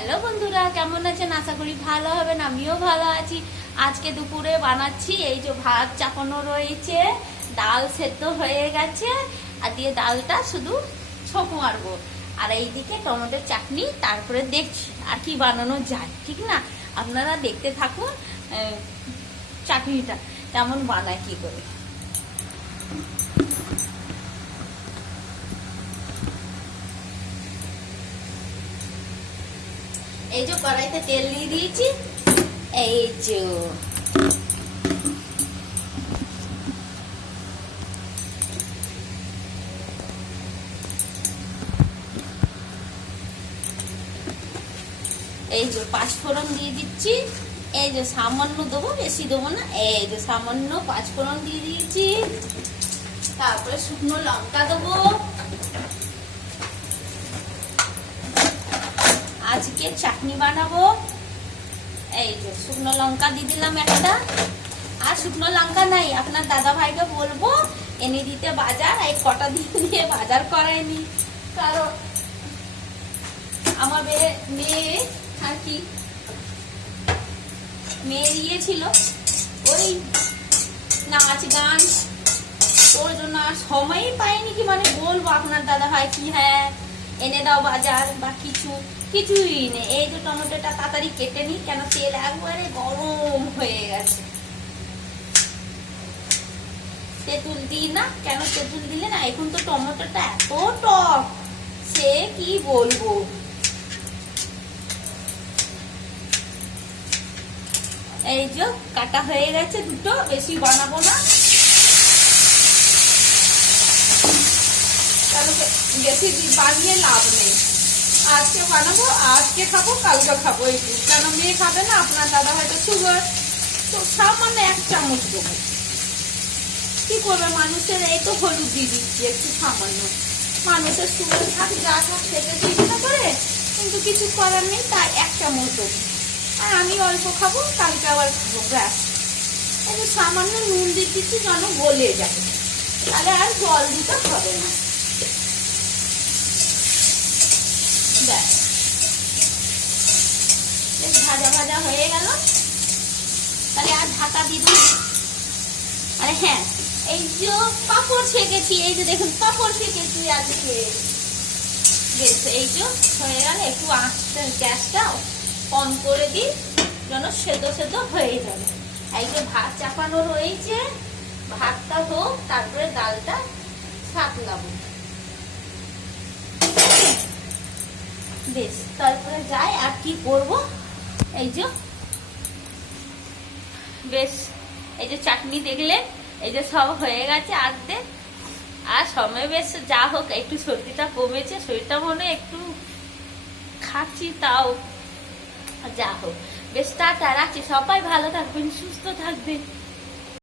Hello বন্ধুরা, কেমন আছেন? আশা করি ভালো হবেন। আমিও ভালো আছি। আজকে দুপুরে বানাচ্ছি এই যে ভাত চাপানো রয়েছে, ডাল সেদ্ধ হয়ে গেছে, আর দিয়ে ডালটা শুধু ছোপ মারবো, আর এইদিকে টমেটোর চাটনি। তারপরে দেখছি আর কি বানানো যায়, ঠিক না? আপনারা দেখতে থাকুন চাটনিটা কেমন বানায় কি করে। এই যে কড়াইতে তেল দিয়ে দিয়েছি, এই যে পাঁচফোড়ন দিয়ে দিচ্ছি। এই যে সামান্য দেবো, বেশি দেবো না। এই যে সামান্য পাঁচফোড়ন দিয়ে দিয়েছি। তারপরে শুকনো লঙ্কা দেবো। আজকে চাটনি বানাবো। এই যে শুকনো লঙ্কা দিয়ে দিলাম একটা। আর শুকনো লঙ্কা নাই, আপনার দাদা ভাইকে বলবো এনে দিতে বাজার। এই কটা দিয়ে বাজার করায়নি, কারণ আমার মেয়ে আর কি মেয়ে দিয়েছিল ওই নাচ গান, ওর জন্য আর সময়ই পাইনি কি মানে বলবো আপনার দাদা ভাই কি হ্যাঁ এনে দাও বাজার বা কিছুই নেই। এই যে টমেটোটা তাড়াতাড়ি কেটে নি, কেন তেল একবারে গরম হয়ে গেছে। তেঁতুল দিই না কেন? তেঁতুল দিলে না, এখন তো টমেটোটা এত টক, সে কি বলবো। এই যে কাটা হয়ে গেছে দুটো, বেশি বানাবো না, কারণ বেশি বানিয়ে লাভ নেই। আজকে বানাবো, আজকে খাবো, কালকে খাবো, একটু কেন মেয়ে খাবে না, আপনার দাদা হয়তো সুগার, তো সামান্য 1 চামচ দেবো। কি করবে মানুষের, এই তো হলুদ দিয়ে দিচ্ছি একটু সামান্য। মানুষের সুগার থাক যা থাক খেতে তো ইচ্ছা করে, কিন্তু কিছু করার নেই, তাই 1 চামচ দেবো। আর আমি অল্প খাবো, কালকে আবার খাবো, ব্যাস। এই সামান্য নুন দিয়ে দিচ্ছি যেন গলে যাবে, তাহলে আর জল দিতে হবে না। ব্যাস, ভাজা ভাজা হয়ে গেল, তাহলে আর ঢাকা দিয়ে দেবো। আরে হ্যাঁ, এই যে পাঁপড় ছেঁকেছি, এই যে দেখুন পাঁপড় ছেঁকেছি আজকে। বেশ, এই যে হয়ে গেল, একটু আঁচটা গ্যাসটা কম করে দিই যেন সেদ্ধ সেদ্ধ হয়ে যাবে। এই যে ভাত চাপানো রয়েছে, ভাতটা হোক, তারপরে ডালটা সাতলাবো। বেশ, তারপরে যাই আর কি করব। এই যে বেশ, এই যে চাটনি দেখলেন, এই যে সব হয়ে গেছে আর্ধেক। আর সময় বেশ যা হোক, একটু সর্দিটা কমেছে, শরীরটা মনে একটু খাচ্ছি, তাও যা হোক। বেশ, টাটা, রাখছি। সবাই ভালো থাকবেন, সুস্থ থাকবেন।